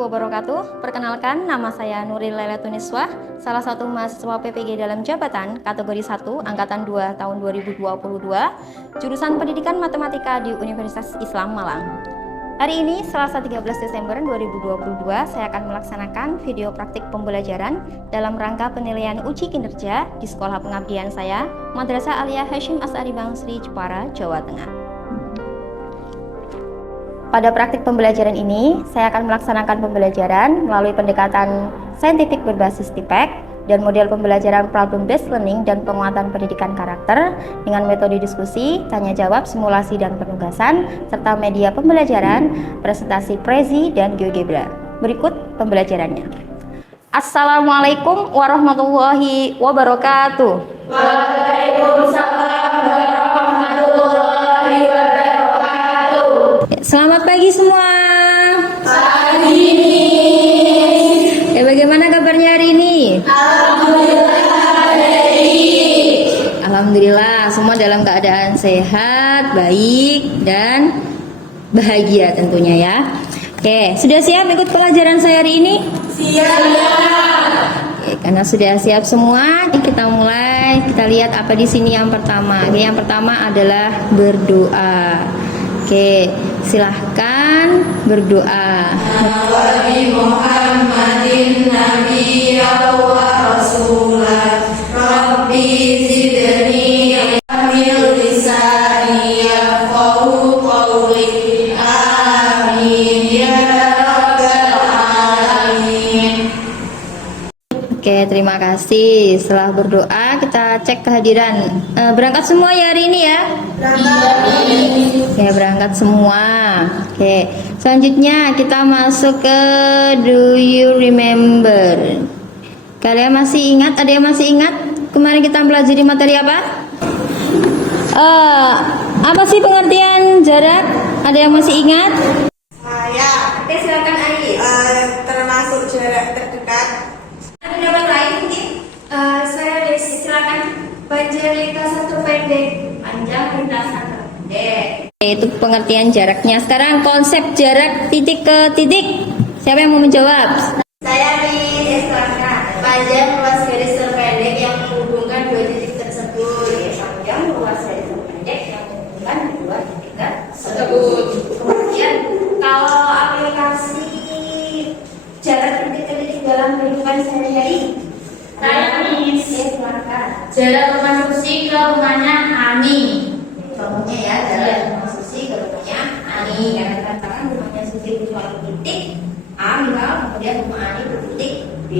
wabarakatuh. Perkenalkan, nama saya Nuril Leletuniswah, salah satu mahasiswa PPG dalam jabatan kategori 1 angkatan 2 tahun 2022, jurusan Pendidikan Matematika di Universitas Islam Malang. Hari ini, Selasa 13 Desember 2022, saya akan melaksanakan video praktik pembelajaran dalam rangka penilaian uji kinerja di sekolah pengabdian saya, Madrasah Aliyah Hasyim As'ari Bangsri, Jepara, Jawa Tengah. Pada praktik pembelajaran ini, saya akan melaksanakan pembelajaran melalui pendekatan saintifik berbasis TIPEC dan model pembelajaran problem-based learning dan penguatan pendidikan karakter dengan metode diskusi, tanya jawab, simulasi, dan penugasan, serta media pembelajaran, presentasi Prezi, dan GeoGebra. Berikut pembelajarannya. Assalamualaikum warahmatullahi wabarakatuh. Waalaikumsalam warahmatullahi wabarakatuh. Selamat pagi semua. Pagi. Bagaimana kabarnya hari ini? Alhamdulillah, semua dalam keadaan sehat, baik, dan bahagia tentunya ya. Oke, sudah siap ikut pelajaran saya hari ini? Siap. Oke, karena sudah siap semua, kita mulai. Kita lihat apa di sini yang pertama. Oke, yang pertama adalah berdoa. Oke, silahkan berdoa. Nabi Muhammadin nabiyya wa rasulah. Rabbi zidni ilmin lisani yafqahu qawli. Amin ya rabbal alamin. Oke, terima kasih. Setelah berdoa, kita cek kehadiran. Berangkat semua ya hari ini ya? Oke, berangkat semua. Oke, selanjutnya kita masuk ke Do you remember? Kalian masih ingat? Ada yang masih ingat? Kemarin kita pelajari materi apa? Apa sih pengertian jarak? Ada yang masih ingat? Saya Oke, silakan Ais. termasuk jarak terdekat. Ada jawaban lain mungkin? Saya silakan panjang lintasan terpendek. Panjang lintasan terpendek. Itu pengertian jaraknya. Sekarang konsep jarak titik ke titik. Siapa yang mau menjawab? Saya silakan. Panjang luas garis terpendek yang menghubungkan dua titik tersebut. Panjang luas garis terpendek yang menghubungkan dua titik tersebut. Kemudian kalau aplikasi jarak titik ke titik dalam kehidupan sehari-hari, Saya Miss. silakan. Jarak rumah Susi ke rumahnya Ani. Contohnya ya, jalan rumah Susi ke rumahnya Ani. Karena katakan rumahnya Susi di suatu titik A, misal, kemudian rumah Ani di titik B.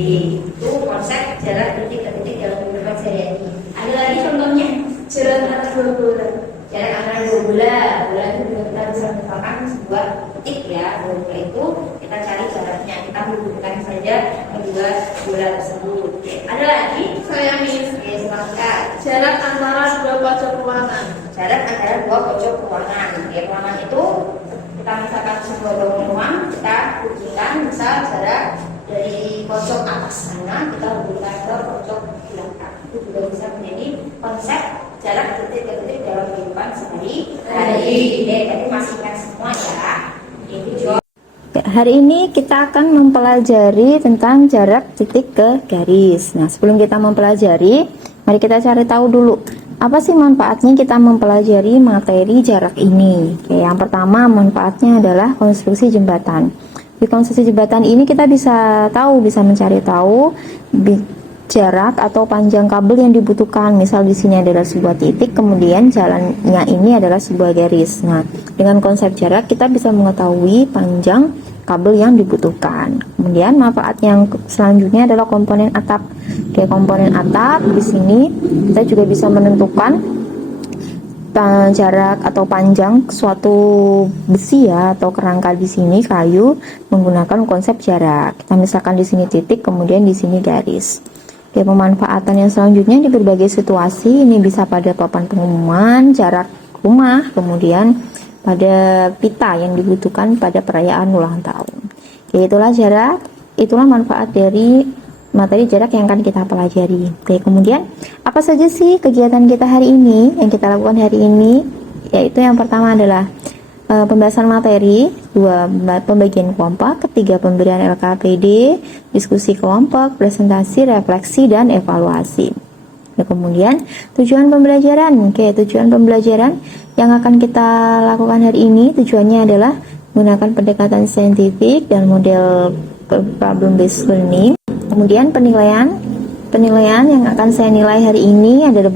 Itu konsep jarak titik ke titik dalam kehidupan sehari-hari. Ada lagi contohnya? Jarak antara dua bulan. Jarak antara dua bola. Bola itu juga kita bisa misalkan sebuah titik ya. Bola itu kita cari jaraknya, kita hubungkan saja kedua bola tersebut. Oke. Ada lagi? Saya Miss. Oke, silakan. Jarak antara dua pojok ruangan. Jarak antara dua pojok ruangan. Ya, ruangan itu kita misalkan sebuah ruang, kita hubungkan misal jarak dari pojok atas sana kita hubungkan ke pojok belakang. Itu juga bisa menjadi konsep jarak titik ke titik dalam kehidupan sehari-hari. Jadi masih ingat semua ya. Itu juga. Hari ini kita akan mempelajari tentang jarak titik ke garis. Nah, sebelum kita mempelajari, mari kita cari tahu dulu apa sih manfaatnya kita mempelajari materi jarak ini. Oke, yang pertama manfaatnya adalah konstruksi jembatan. Di konstruksi jembatan ini kita bisa mencari tahu jarak atau panjang kabel yang dibutuhkan. Misal di sini adalah sebuah titik, kemudian jalannya ini adalah sebuah garis. Nah, dengan konsep jarak kita bisa mengetahui panjang kabel yang dibutuhkan. Kemudian manfaat yang selanjutnya adalah komponen atap. Oke, komponen atap di sini kita juga bisa menentukan jarak atau panjang suatu besi ya atau kerangka di sini kayu menggunakan konsep jarak. Kita misalkan di sini titik, kemudian di sini garis. Oke, pemanfaatan yang selanjutnya di berbagai situasi, ini bisa pada papan pengumuman, jarak rumah, kemudian pada pita yang dibutuhkan pada perayaan ulang tahun. Oke, itulah jarak, itulah manfaat dari materi jarak yang akan kita pelajari. Oke, kemudian apa saja sih kegiatan kita hari ini, yang kita lakukan hari ini? Yaitu yang pertama adalah pembahasan materi, 2 pembagian kelompok, ketiga pemberian LKPD, diskusi kelompok, presentasi, refleksi, dan evaluasi. Nah, kemudian tujuan pembelajaran. Oke, tujuan pembelajaran yang akan kita lakukan hari ini tujuannya adalah menggunakan pendekatan saintifik dan model problem based learning. Kemudian penilaian yang akan saya nilai hari ini adalah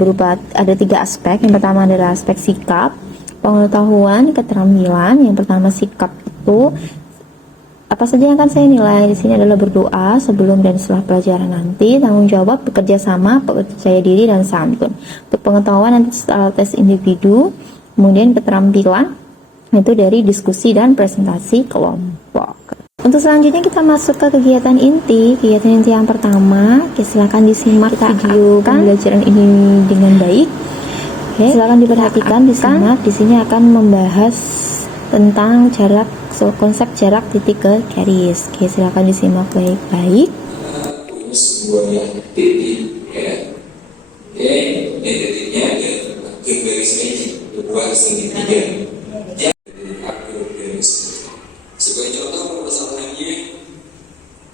ada 3 aspek. Yang pertama adalah aspek sikap, pengetahuan, keterampilan. Yang pertama sikap itu apa saja yang akan saya nilai di sini adalah berdoa sebelum dan setelah pelajaran nanti, tanggung jawab, bekerja sama, percaya diri, dan santun. Untuk pengetahuan nanti setelah tes individu. Kemudian keterampilan itu dari diskusi dan presentasi kelompok. Untuk selanjutnya kita masuk ke kegiatan inti. Kegiatan inti yang pertama, silakan disimak video pembelajaran ini dengan baik. Silakan diperhatikan, disimak. Di sini akan membahas tentang konsep jarak titik ke garis. Silakan disimak baik-baik. Sebuah titik, ya. Titiknya ada ke garis ini, buat segitiga. Sebagai contoh permasalahannya,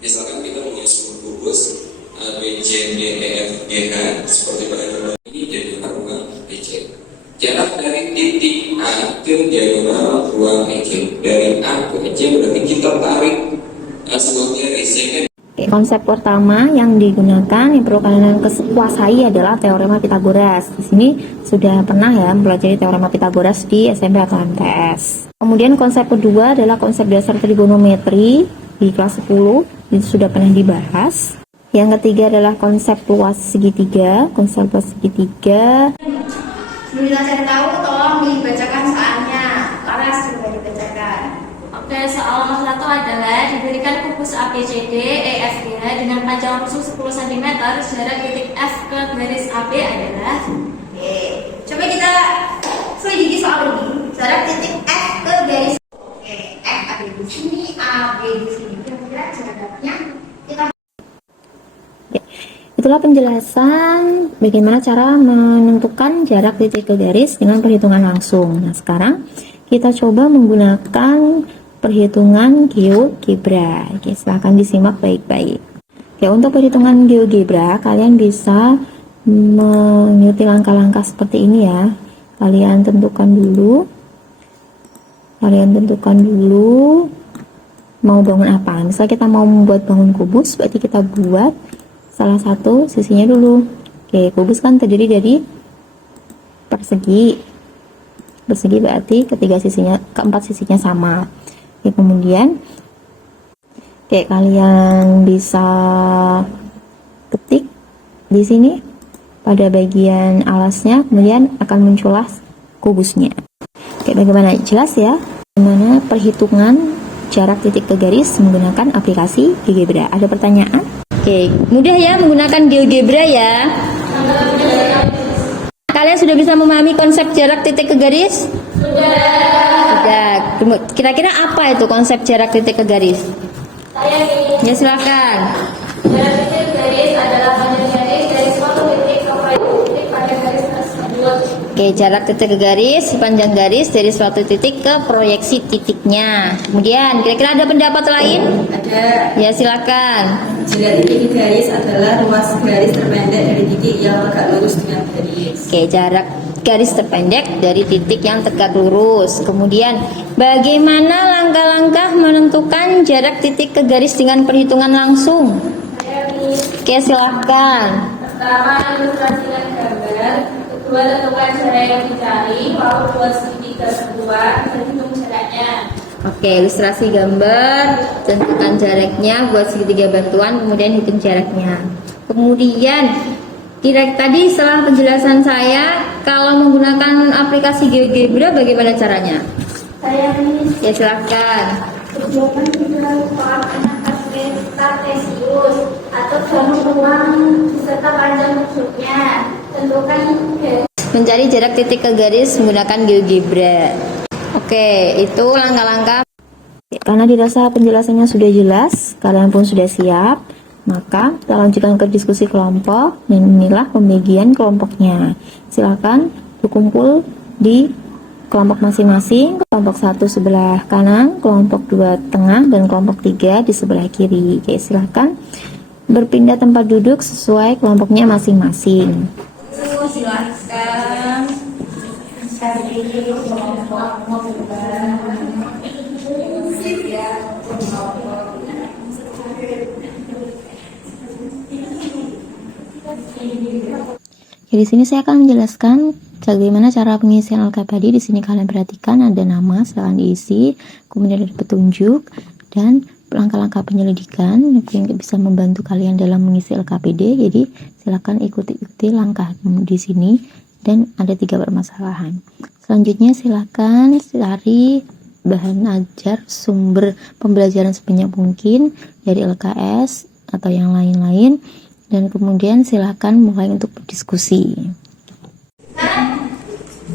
misalkan kita punya sebuah kubus A, B, C, D, E, F, G, H seperti pada gambar ini, diagonal ruang EC. Jarak dari titik A ke diagonal ruang EC, dari A ke EC berarti kita tarik sebuah garis. Konsep pertama yang digunakan yang perlu kalian kuasai adalah teorema Pitagoras. Di sini sudah pernah ya mempelajari teorema Pitagoras di SMP atau MTS. Kemudian konsep kedua adalah konsep dasar trigonometri di kelas 10, itu sudah pernah dibahas. Yang ketiga adalah konsep luas segitiga. Sebelum kita cari tahu, tolong dibacakan soalnya. Laras juga dibacakan. Oke, soal nomor 1 adalah diberikan kubus ABCD EFG dengan panjang rusuk 10 cm, jarak titik F ke garis AB adalah. Oke, coba kita selidiki soal ini. Jarak titik F ke garis. Oke, F ada di sini, A, B di sini. Kira-kira jaraknya kita. Itulah penjelasan bagaimana cara menentukan jarak titik ke garis dengan perhitungan langsung. Nah, sekarang kita coba menggunakan perhitungan GeoGebra. Oke, silahkan disimak baik-baik. Oke, untuk perhitungan GeoGebra, kalian bisa mengikuti langkah-langkah seperti ini ya. Kalian tentukan dulu mau bangun apa. Misal kita mau membuat bangun kubus, berarti kita buat salah satu sisinya dulu. Oke, kubus kan terdiri dari persegi berarti keempat sisinya sama. Oke, kemudian kalian bisa ketik di sini pada bagian alasnya, kemudian akan muncullah kubusnya. Oke, bagaimana? Jelas ya? Bagaimana perhitungan jarak titik ke garis menggunakan aplikasi GeoGebra? Ada pertanyaan? Oke, mudah ya menggunakan GeoGebra ya. Kalian sudah bisa memahami konsep jarak titik ke garis? Sudah. Kira-kira apa itu konsep jarak titik ke garis? Ya, silakan. Jarak titik ke garis adalah panjang garis dari suatu titik ke proyek titik pada garis tersebut. Oke, jarak titik ke garis, panjang garis dari suatu titik ke proyeksi titiknya. Kemudian, kira-kira ada pendapat lain? Ada. Ya, silakan. Jarak titik ke garis adalah ruas garis terpendek dari titik yang tegak lurus dengan garis. Oke, jarak garis terpendek dari titik yang tegak lurus. Kemudian, bagaimana langkah-langkah menentukan jarak titik ke garis dengan perhitungan langsung? Oke, silakan. Pertama, ilustrasikan gambar. Kedua, tentukan jarak yang dicari. Lalu buat segitiga kedua, hitung jaraknya. Oke, ilustrasi gambar, tentukan jaraknya, buat segitiga bantuan, kemudian hitung jaraknya. Kemudian, tadi setelah penjelasan saya, kalau menggunakan aplikasi GeoGebra bagaimana caranya? Ya, silakan. Tujuan tidak lupa Kartesius atau bangun ruang beserta panjang rusuknya. Tentukan Mencari jarak titik ke garis menggunakan GeoGebra. Oke, itu langkah-langkah. Karena dirasa penjelasannya sudah jelas, kalian pun sudah siap, maka kita lanjutkan ke diskusi kelompok dan inilah pembagian kelompoknya. Silakan berkumpul di kelompok masing-masing, kelompok 1 sebelah kanan, kelompok 2 tengah, dan kelompok 3 di sebelah kiri. Oke, silahkan berpindah tempat duduk sesuai kelompoknya masing-masing. Silakan cari kelompok Oke, di sini saya akan menjelaskan bagaimana cara pengisian LKPD. Di sini kalian perhatikan ada nama, silakan diisi, kemudian ada petunjuk dan langkah-langkah penyelidikan yang bisa membantu kalian dalam mengisi LKPD. Jadi silakan ikuti langkah di sini dan ada 3 permasalahan. Selanjutnya silakan cari bahan ajar sumber pembelajaran sebanyak mungkin dari LKS atau yang lain-lain. Dan kemudian silakan mulai untuk berdiskusi.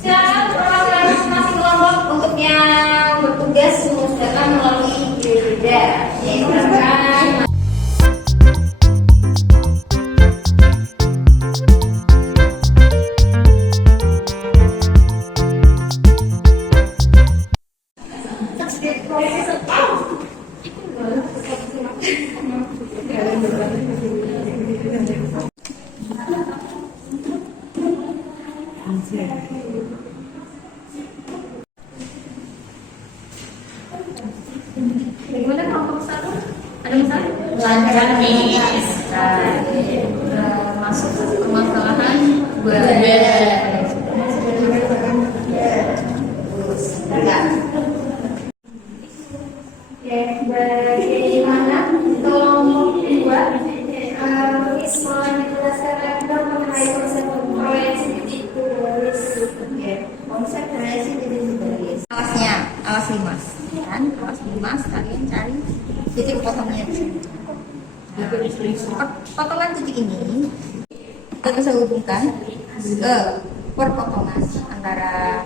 silakan perwakilan masing-masing kelompok untuk yang bertugas mengusahakan melalui beda. Silakan. Bagaimana kelompok 1? Ada masalah? Lancar nih. Masuk ke permasalahan bagaimana kelompok 2 bisa menjelaskan ragam mengenai konsep proyeksi titik garis. Konsep proyeksi titik garis. Alas 5 kan? Alas 5 kalian cari titik potongnya di sini. Potongan titik ini kita bisa hubungkan ke perpotongan antara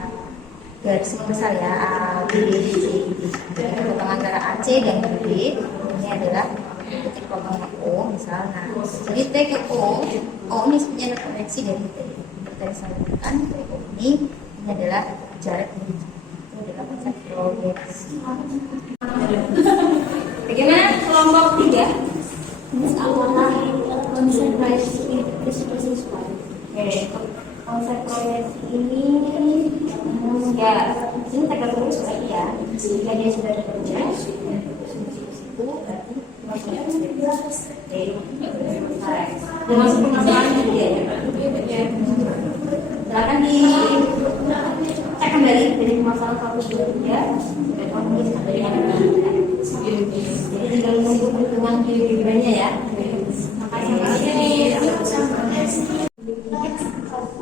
garis besar ya A, B, C, D. Potongan antara AC dan B ini adalah titik potongan O misalnya. Jadi T ke O ini sebenarnya proyeksi dari T. Kita bisa hubungkan O ini adalah jarak dari itu adalah konsep proyeksi. Bagaimana kelompok 3? Konsep proyeksi Konsep proyeksi ini ya ini tegak lurus lagi ya. Jika dia sudah bekerja itu berarti masuk permasalahan dia ya. Silakan dicek kembali dari permasalahan 1, 2, 3 dan menulis dari mana. Jadi tinggal menunggu perhitungan kira-kiranya ya.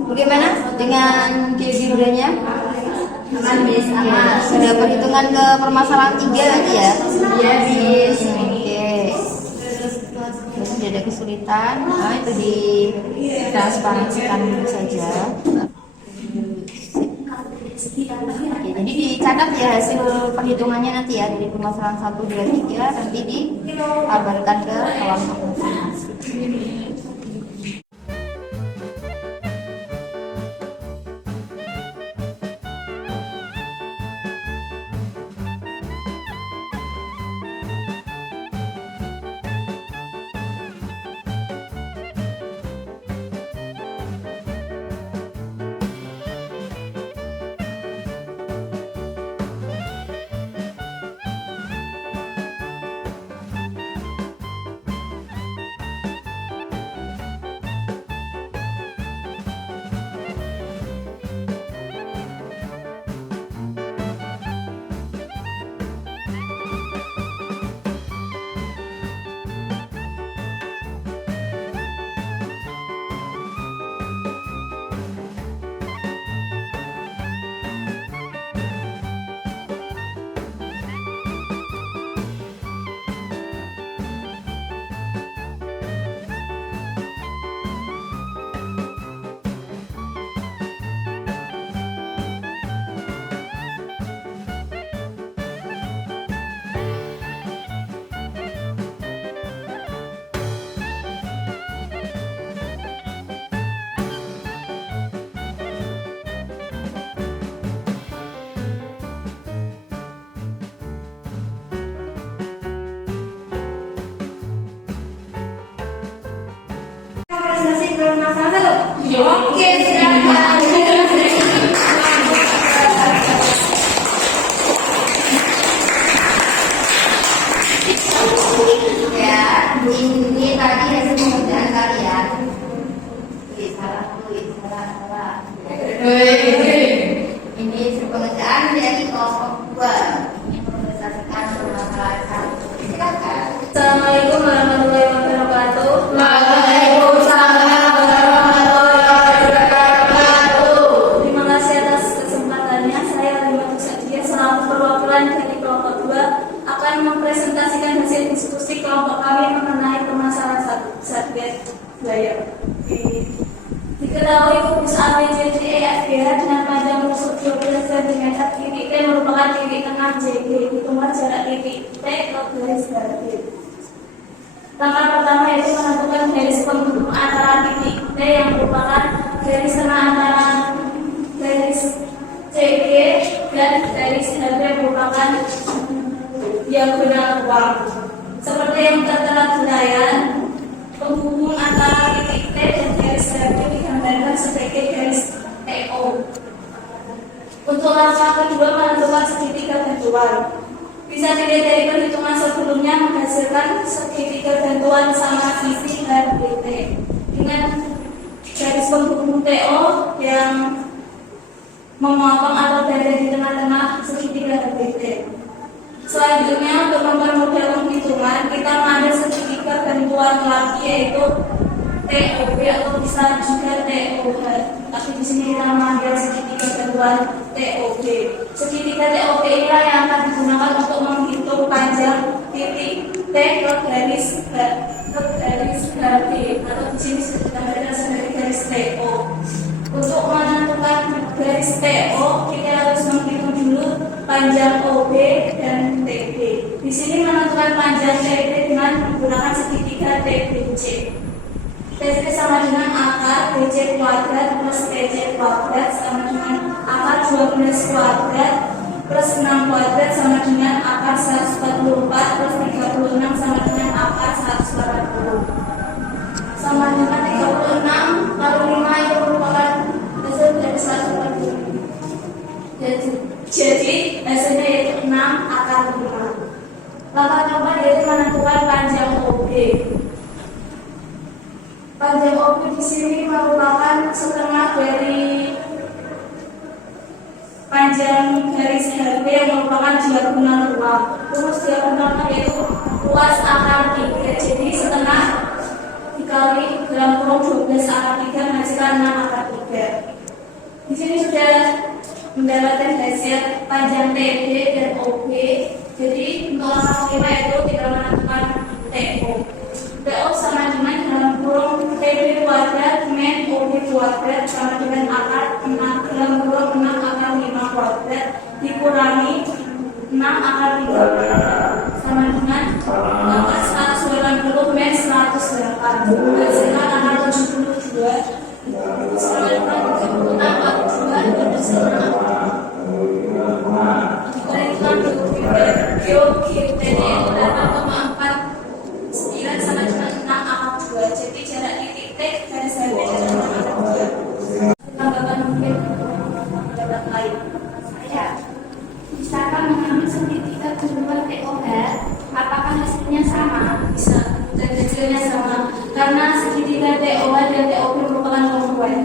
Bagaimana dengan kira-kiranya? aman bis aman. Sudah perhitungan ke permasalahan 3 nanti ya? Iya bis. Oke. Terus tidak ada kesulitan. Nah, itu di transparansikan dulu saja. Oke, jadi dicatat ya hasil perhitungannya nanti ya dari permasalahan 1, 2, 3 nanti dikabarkan ke kelompok masing-masing. salah satu. Oke, silakan. Ya, ini tadi hasil pengerjaan kalian. Salah. Ini hasil pengerjaan dari kelompok 2 yang berdasarkan permasalahan. Silakan. Assalamualaikum warahmatullahi wabarakatuh. Terima kasih atas kesempatannya. Saya Limatus Sadia selaku perwakilan dari kelompok 2 akan mempresentasikan hasil diskusi kelompok kami mengenai permasalahan subjek layar. Diketahui kubus ABCDEFGH dengan panjang rusuk 12 cm, titik T merupakan titik tengah JG. Hitunglah jarak titik T ke garis garis. Langkah pertama yaitu menentukan garis penghubung antara titik T yang merupakan garis tengah antara garis CG dan garis HB merupakan diagonal ruang. Seperti yang tertera di layar, penghubung antara titik T dan garis HB digambarkan sebagai garis TO. Untuk langkah kedua menentukan segitiga bantuan. Bisa dilihat dari perhitungan sebelumnya menghasilkan segitiga bantuan sama sisi HBT dengan garis penghubung TO yang memotong atau berada di tengah-tengah segitiga HBT. Selanjutnya untuk mempermudah penghitungan kita mengambil segitiga bantuan lagi yaitu TOB atau bisa juga TOH. Tapi di sini kita mengambil segitiga bantuan TOB. Segitiga TOB inilah yang akan digunakan untuk menghitung panjang titik T ke garis HB atau di sini kita berikan sebagai garis TO. Untuk menentukan garis TO kita harus menghitung dulu panjang OB dan TB. Di sini menentukan panjang TB dengan menggunakan segitiga TBC. TB sama dengan akar BC kuadrat plus TC kuadrat sama dengan akar 12 kuadrat plus 6 kuadrat sama dengan akar 144 plus 36 sama dengan akar 180 sama dengan 36 kali 5 itu merupakan hasil dari 140. Jadi hasilnya yaitu 6 akar 5. Langkah keempat yaitu menentukan panjang OB. Panjang OB di sini merupakan setengah dari panjang garis HB yang merupakan diagonal ruang. Terus diagonalnya yaitu luas akar 3. Jadi setengah dikali dalam kurung 12 akar 3 menghasilkan 6 akar 3. Di sini sudah mendapatkan hasil panjang TB dan OB. Jadi untuk langkah kelima itu tinggal menentukan TO. TO sama dengan dalam kurung TB kuadrat min OB kuadrat sama dengan akar 6 dalam kurung 6 akar 5 kuadrat dikurangi 6 akar 3 kuadrat sama dengan akar 180 min 108 hasilkan akar 72 sama dengan 36 akar 2 dan hasilkan sama dengan 6 akar 2. Jadi jarak titik T garis HB adalah 6 akar 2. Tanggapan mungkin pendapat lain. Saya misalkan mengambil segitiga bantuan TOH, apakah hasilnya sama? Bisa, dan hasilnya sama karena segitiga TOH dan TOB merupakan kongruent.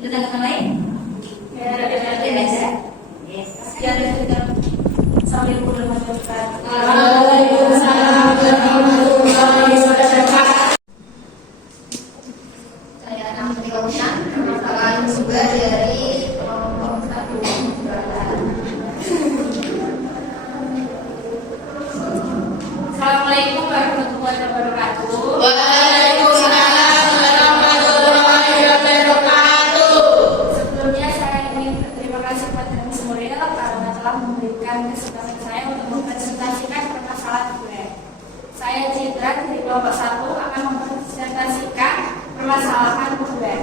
Ada tanggapan lain? Ya, Ya, dan kita sambil bermanfaat. Saya akan menjelaskan permasalahan juga dari kelompok 1. Assalamualaikum warahmatullahi wabarakatuh. Waalaikumsalam warahmatullahi wabarakatuh. Sebelumnya saya ingin berterima kasih kepada Miss Muriel karena telah memberikan kesempatan saya untuk mempresentasikan permasalahan gue. Saya Citra dari kelompok 1 akan mempresentasikan permasalahan gue.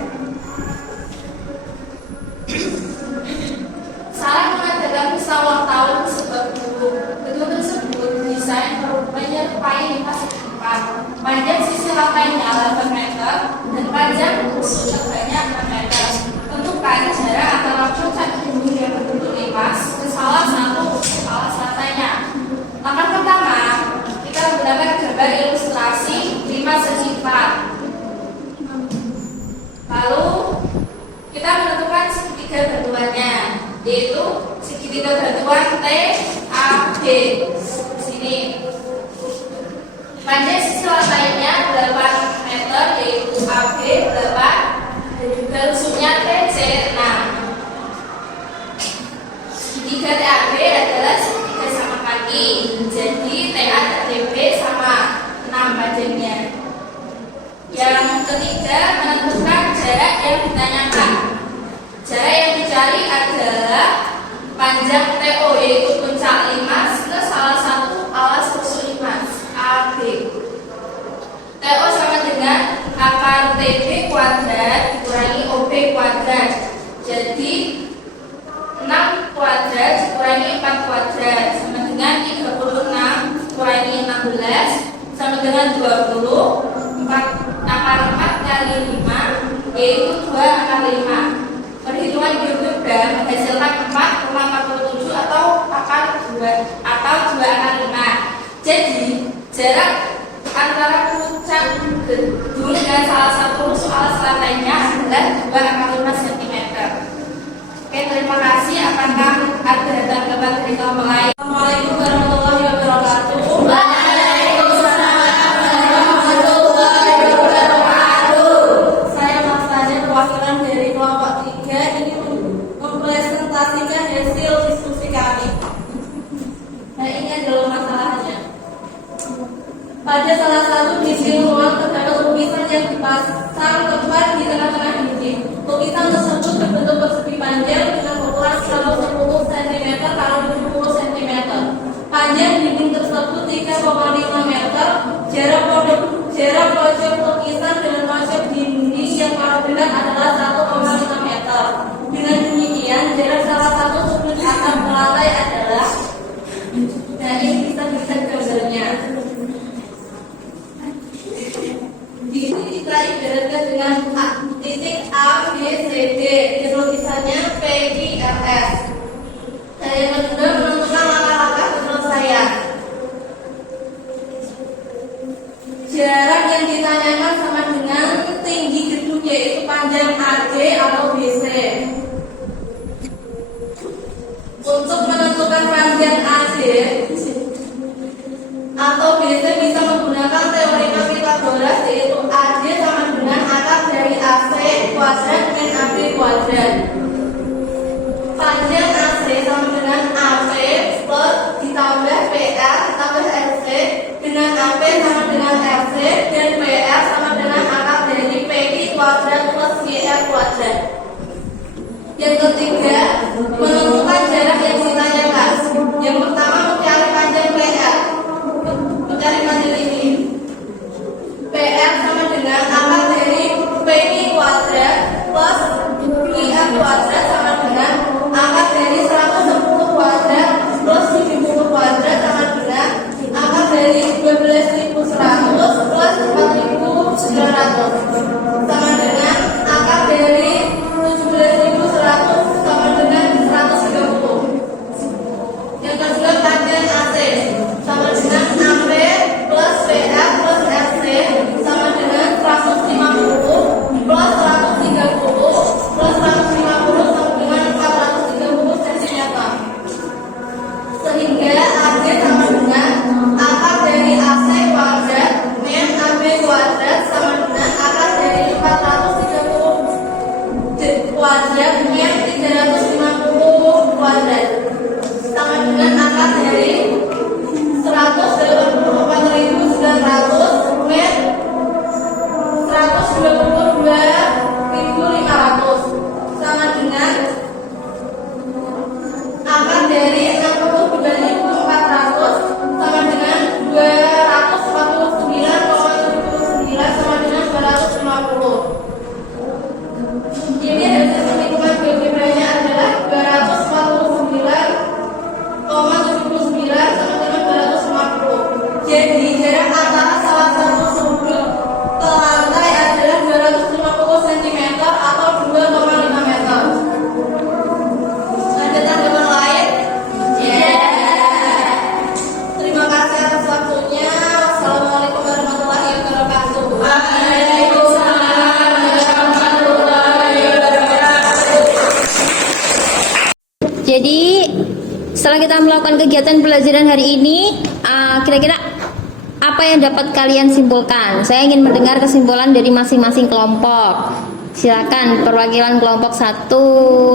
Salah mengadakan pesta ulang tahun sebuah gedung. Gedung tersebut desain menyerupai fasilitas Panjang sisi lantainya 8 meter dan panjang tusuk tegaknya 6 meter. Tentukan jarak antara puncak gedung yang berbentuk limas ke salah satu alas lantainya. Langkah pertama, kita menggunakan gambar ilustrasi 5x4. Lalu kita menentukan segitiga bantuannya, yaitu segitiga bantuan TAB. Sini. Panjang sisi lantainya 8 meter, yaitu AB 8 dan juga lusuknya TC 6. Segitiga TAB adalah segitiga sama kaki, jadi TA dan TB sama 6 panjangnya. Yang ketiga, menentukan jarak yang ditanyakan. Jarak yang dicari adalah panjang TO, yaitu puncak limas ke salah satu alas tusuk limas AB. TO sama dengan akar TB kuadrat dikurangi OB kuadrat. Jadi 6 kuadrat dikurangi 4 kuadrat sama dengan 36 kurangi 16 sama dengan 20. 4 akar 4 kali 5 yaitu 2 akar 5. Perhitungan berbeda menghasilkan 4,47 atau akar 2 atau 2 akar 5. Jadi jarak antara puncak gedung dan salah satu lusuk alas lantainya adalah 2 akar 5 cm. Oke, terima kasih. Apakah ada tanggapan dari kamu lain? Assalamualaikum warahmatullahi wabarakatuh. Pada salah satu dinding ruang terdapat lukisan yang dipasang tepat di tengah-tengah dinding. Lukisan tersebut berbentuk persegi panjang dengan ukuran 110 cm x 70 cm. Panjang dinding tersebut 3,5 meter. Jarak pojok lukisan dengan pojok dinding yang berbeda adalah 1,5 meter. Dengan demikian, jarak salah satu sudut atap lantai adalah, nah ini bisa gambarnya. Di sini kita ibaratkan dengan titik A, B, C, D. Di lukisannya P, Q, R, S. Dan yang kedua, menentukan langkah-langkah penyelesaian. Jarak yang ditanyakan sama dengan tinggi gedung, yaitu panjang AD atau BC. Untuk menentukan panjang AD atau BC bisa menggunakan teorema Pythagoras, yaitu AD sama dengan akar dari AC kuadrat min AB kuadrat. Panjang AC sama dengan AP plus ditambah PR ditambah RC dengan AP sama dengan RC dan PR sama dengan akar dari PQ kuadrat plus QR kuadrat. Yang ketiga, menentukan jarak yang ditanyakan. Yang pertama, mencari panjang PR. Mencari panjang ini. PR sama dengan akar dari PQ kuadrat plus QR kuadrat sama dengan akar dari 110 kuadrat plus 70 kuadrat sama dengan akar dari 12.100 plus 4.900 sama dengan akar dari 17.100 sama dengan 130. Yang kedua, panjang AC sama dengan AP plus PR plus RC sama dengan 150 plus 130 plus 150 sama dengan 430 cm. Sehingga AC sama dengan akar dari AC kuadrat min AB kuadrat sama dengan akar dari setelah melakukan kegiatan pelajaran hari ini, kira-kira apa yang dapat kalian simpulkan? Saya ingin mendengar kesimpulan dari masing-masing kelompok. Silakan perwakilan kelompok 1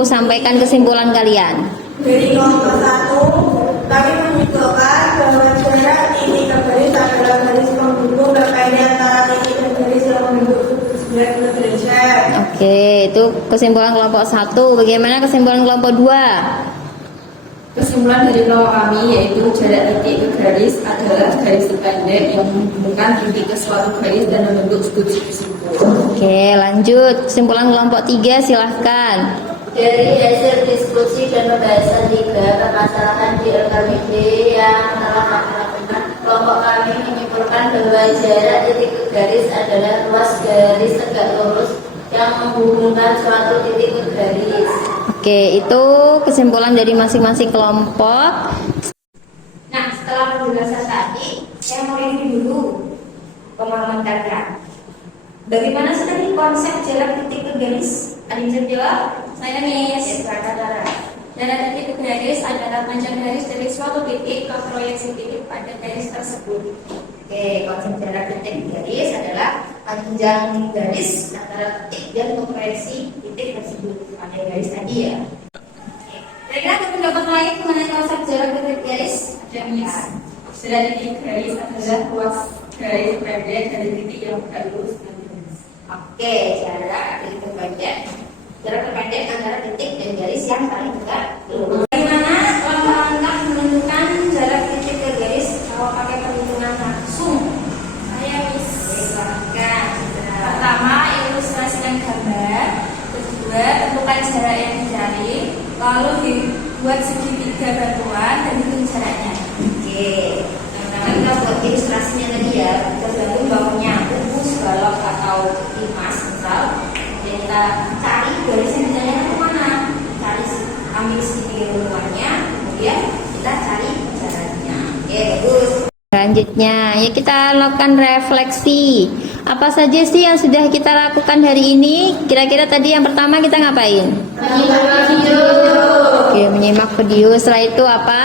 sampaikan kesimpulan kalian. Dari kelompok 1, kami menyimpulkan bahwa jarak titik ke garis adalah garis penghubung berkaitan antara titik ke garis yang membentuk 90 derajat. Oke, itu kesimpulan kelompok 1. Bagaimana kesimpulan kelompok 2? Kesimpulan dari kelompok kami yaitu jarak titik ke garis adalah garis terpendek yang menghubungkan titik ke suatu garis dan membentuk studi simpul. Oke, lanjut. Kesimpulan kelompok 3, silahkan. Dari hasil diskusi dan pembahasan 3 permasalahan di LKPD yang telah kami lakukan, kelompok kami menyimpulkan bahwa jarak titik ke garis adalah ruas garis tegak lurus yang menghubungkan suatu titik ke garis. Oke, itu kesimpulan dari masing-masing kelompok. Nah, setelah penjelasan tadi, saya mau review dulu pemahaman kalian. Bagaimana sih tadi konsep jarak titik ke garis? Ada yang bisa jawab? Saya Miss. Saudara. Jarak titik ke garis adalah panjang garis dari suatu titik ke proyeksi titik pada garis tersebut. Oke, konsep jarak titik garis adalah panjang garis antara titik dan proyeksi titik tersebut pada garis tadi ya. Kira-kira ada pendapat lain mengenai konsep jarak titik garis? Ada Miss. Jarak titik garis adalah ruas garis pendek dari titik yang tegak lurus dan garis. Oke, jarak titik terpendek. Jarak terpendek antara titik dan garis yang paling tegak lurus. Bagaimana langkah menentukan jarak titik ke garis kalau pakai perhitungan langsung? Saya Miss. Silahkan. Pertama, ilustrasikan gambar. Kedua, tentukan jarak yang dicari. Lalu dibuat segitiga batuan dan hitung jaraknya. Oke, pertama kita buat ilustrasinya tadi ya. Kita bantu bangunnya kubus, balok atau limas misal. Dan kita cari garis yang ditanyakan kemana. Ambil segitiga batuannya, kemudian kita cari jaraknya. Oke, bagus. Selanjutnya, ya kita lakukan refleksi. Apa saja sih yang sudah kita lakukan hari ini? Kira-kira tadi yang pertama kita ngapain? Menyimak video. Oke, menyimak video. Setelah itu apa?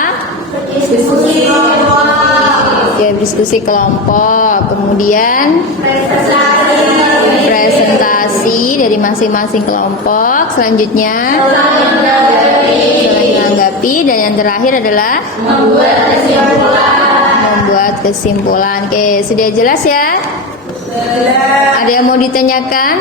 Diskusi kelompok. Oke, diskusi kelompok. Kemudian presentasi dari masing-masing kelompok. Selanjutnya saling menanggapi. Dan yang terakhir adalah membuat kesimpulan. Oke, sudah jelas ya? Ada yang mau ditanyakan?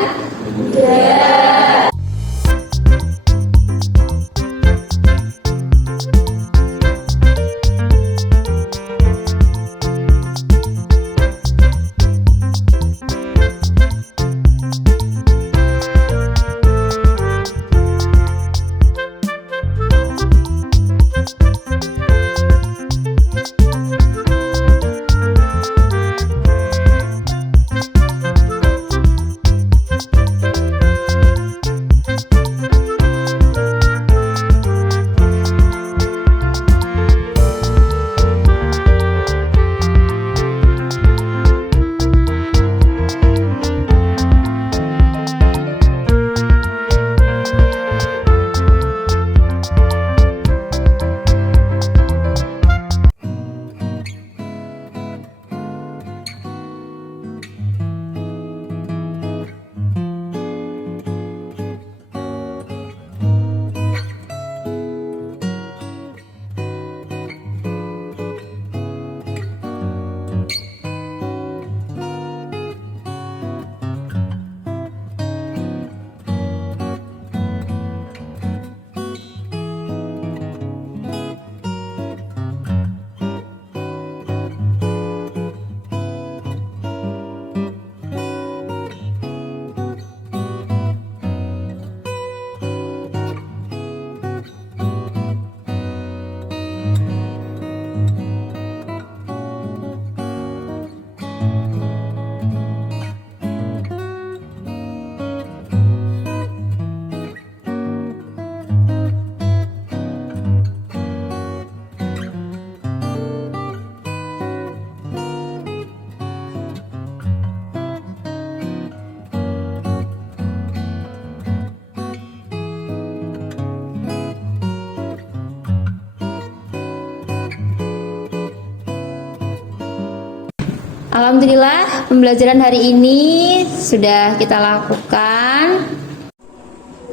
Alhamdulillah pembelajaran hari ini sudah kita lakukan.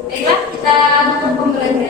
Baiklah, kita tutup pembelajaran